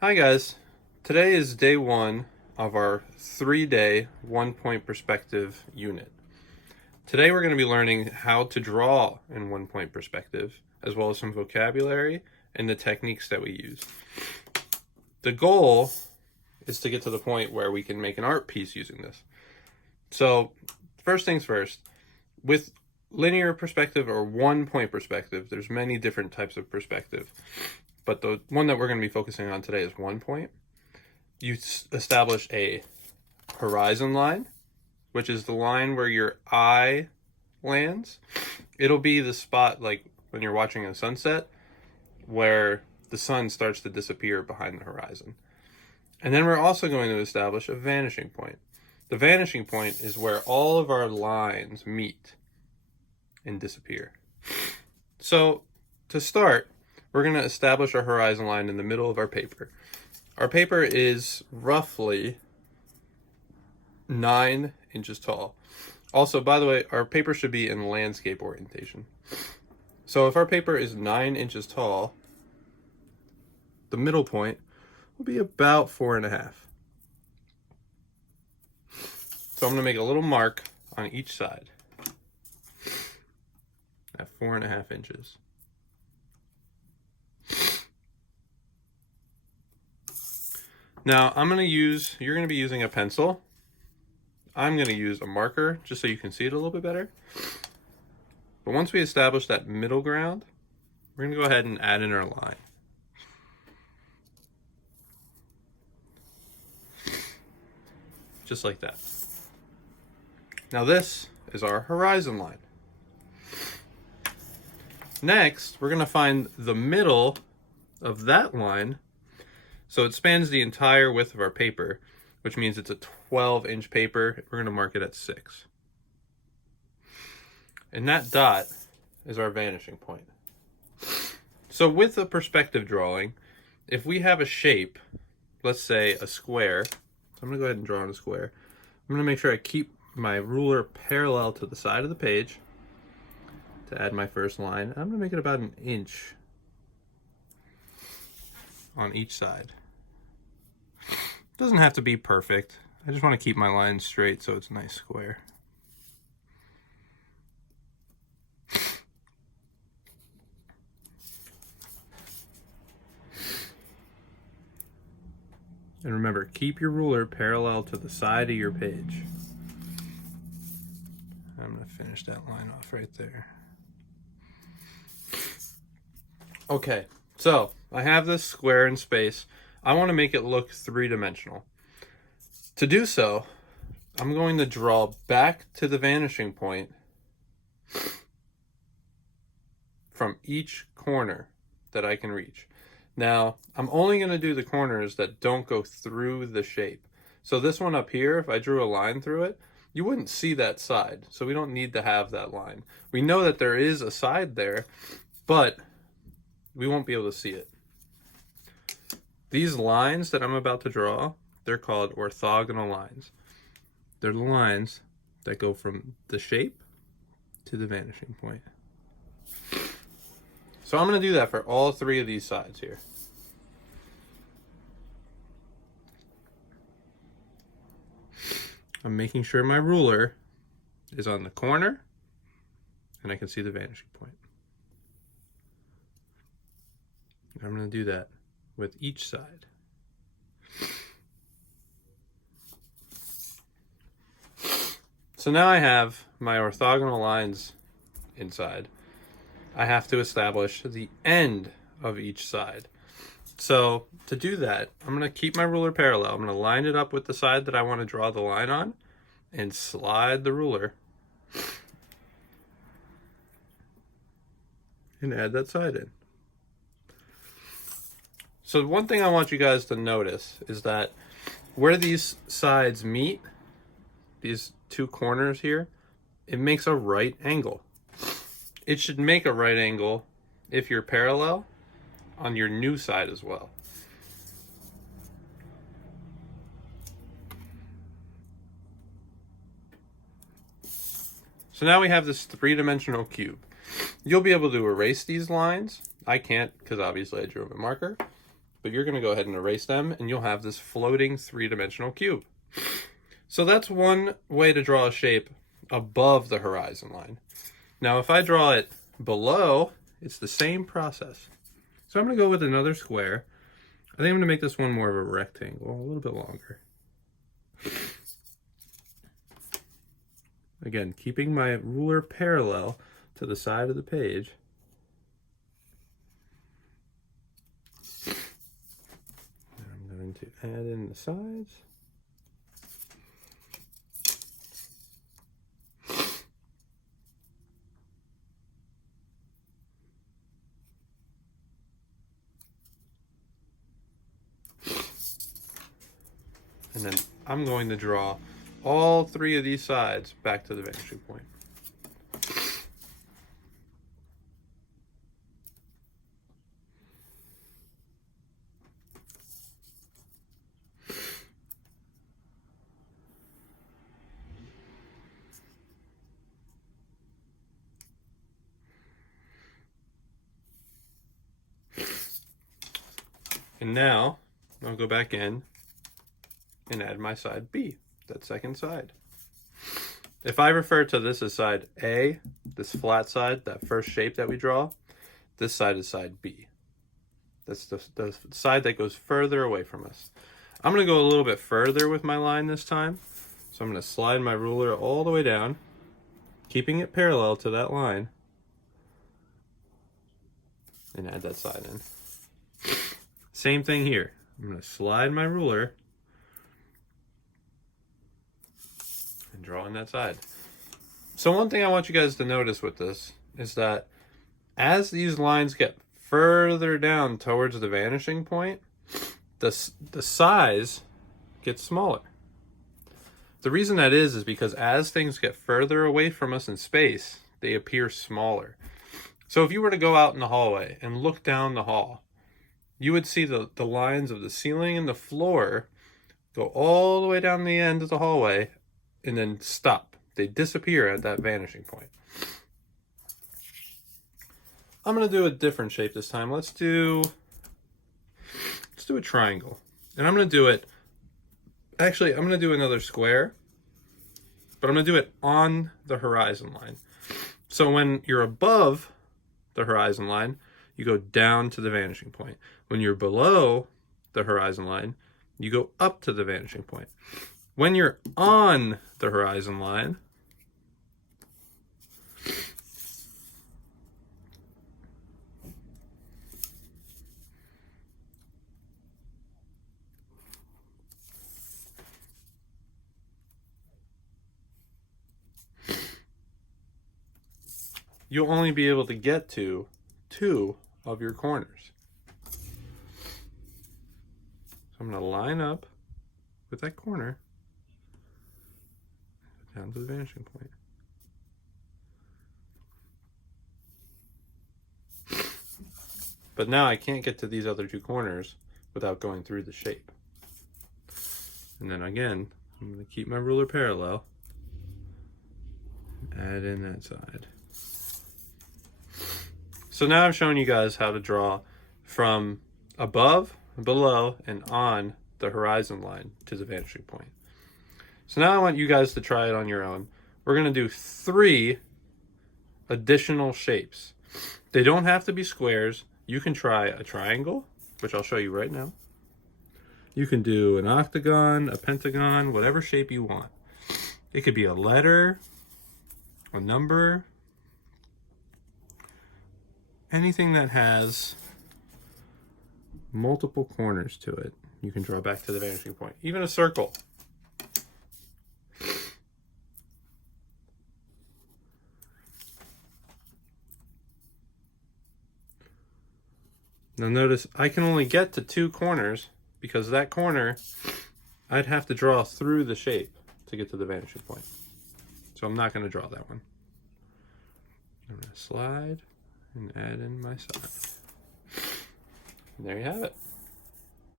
Hi guys, today is day one of our 3-day 1-point perspective unit. Today we're going to be learning how to draw in 1-point perspective, as well as some vocabulary and the techniques that we use. The goal is to get to the point where we can make an art piece using this. So first things first, with linear perspective or 1-point perspective, there's many different types of perspective. But the one that we're going to be focusing on today is 1 point. You establish a horizon line, which is the line where your eye lands. It'll be the spot, like when you're watching a sunset, where the sun starts to disappear behind the horizon. And then we're also going to establish a vanishing point. The vanishing point is where all of our lines meet and disappear. So to start, we're going to establish our horizon line in the middle of our paper. Our paper is roughly 9 inches tall. Also, by the way, our paper should be in landscape orientation. So if our paper is 9 inches tall, the middle point will be about 4.5. So I'm going to make a little mark on each side at 4.5 inches. Now you're going to be using a pencil. I'm going to use a marker just so you can see it a little bit better. But once we establish that middle ground, we're going to go ahead and add in our line. Just like that. Now this is our horizon line. Next, we're going to find the middle of that line. So it spans the entire width of our paper, which means it's a 12-inch paper. We're going to mark it at 6. And that dot is our vanishing point. So with a perspective drawing, if we have a shape, let's say a square, so I'm going to go ahead and draw on a square. I'm going to make sure I keep my ruler parallel to the side of the page to add my first line. I'm going to make it about 1 inch on each side. Doesn't have to be perfect. I just want to keep my line straight so it's a nice square. And remember, keep your ruler parallel to the side of your page. I'm going to finish that line off right there. Okay, so I have this square in space. I want to make it look 3-dimensional. To do so, I'm going to draw back to the vanishing point from each corner that I can reach. Now, I'm only going to do the corners that don't go through the shape. So this one up here, if I drew a line through it, you wouldn't see that side. So we don't need to have that line. We know that there is a side there, but we won't be able to see it. These lines that I'm about to draw, they're called orthogonal lines. They're the lines that go from the shape to the vanishing point. So I'm going to do that for all 3 of these sides here. I'm making sure my ruler is on the corner and I can see the vanishing point. I'm going to do that with each side. So now I have my orthogonal lines inside. I have to establish the end of each side. So to do that, I'm going to keep my ruler parallel. I'm going to line it up with the side that I want to draw the line on and slide the ruler and add that side in. So one thing I want you guys to notice is that where these sides meet, these 2 corners here, it makes a right angle. It should make a right angle if you're parallel on your new side as well. So now we have this 3-dimensional cube. You'll be able to erase these lines. I can't because obviously I drew them in marker. but you're going to go ahead and erase them, and you'll have this floating three-dimensional cube. So that's one way to draw a shape above the horizon line. Now, if I draw it below, it's the same process. So I'm going to go with another square. I think I'm going to make this one more of a rectangle, a little bit longer. Again, keeping my ruler parallel to the side of the page. I'm going to add in the sides. And then I'm going to draw all three of these sides back to the vanishing point. And now I'll go back in and add my side B, that second side. If I refer to this as side A, this flat side, that first shape that we draw, this side is side B. That's the side that goes further away from us. I'm going to go a little bit further with my line this time. So I'm going to slide my ruler all the way down, keeping it parallel to that line, and add that side in. Same thing here. I'm going to slide my ruler and draw on that side. So one thing I want you guys to notice with this is that as these lines get further down towards the vanishing point, the size gets smaller. The reason that is because as things get further away from us in space, they appear smaller. So if you were to go out in the hallway and look down the hall, you would see the lines of the ceiling and the floor go all the way down the end of the hallway and then stop. They disappear at that vanishing point. I'm going to do a different shape this time. Let's do a triangle. And I'm going to do it, actually, I'm going to do another square, but I'm going to do it on the horizon line. So when you're above the horizon line, you go down to the vanishing point. When you're below the horizon line, you go up to the vanishing point. When you're on the horizon line, you'll only be able to get to 2 of your corners. So I'm going to line up with that corner down to the vanishing point. But now I can't get to these other 2 corners without going through the shape. And then again, I'm going to keep my ruler parallel, add in that side. So now I've shown you guys how to draw from above, below, and on the horizon line to the vanishing point. So now I want you guys to try it on your own. We're going to do 3 additional shapes. They don't have to be squares. You can try a triangle, which I'll show you right now. You can do an octagon, a pentagon, whatever shape you want. It could be a letter, a number, anything that has multiple corners to it, you can draw back to the vanishing point. Even a circle. Now notice I can only get to 2 corners because that corner I'd have to draw through the shape to get to the vanishing point. So I'm not going to draw that one. I'm going to slide and add in my side. And there you have it.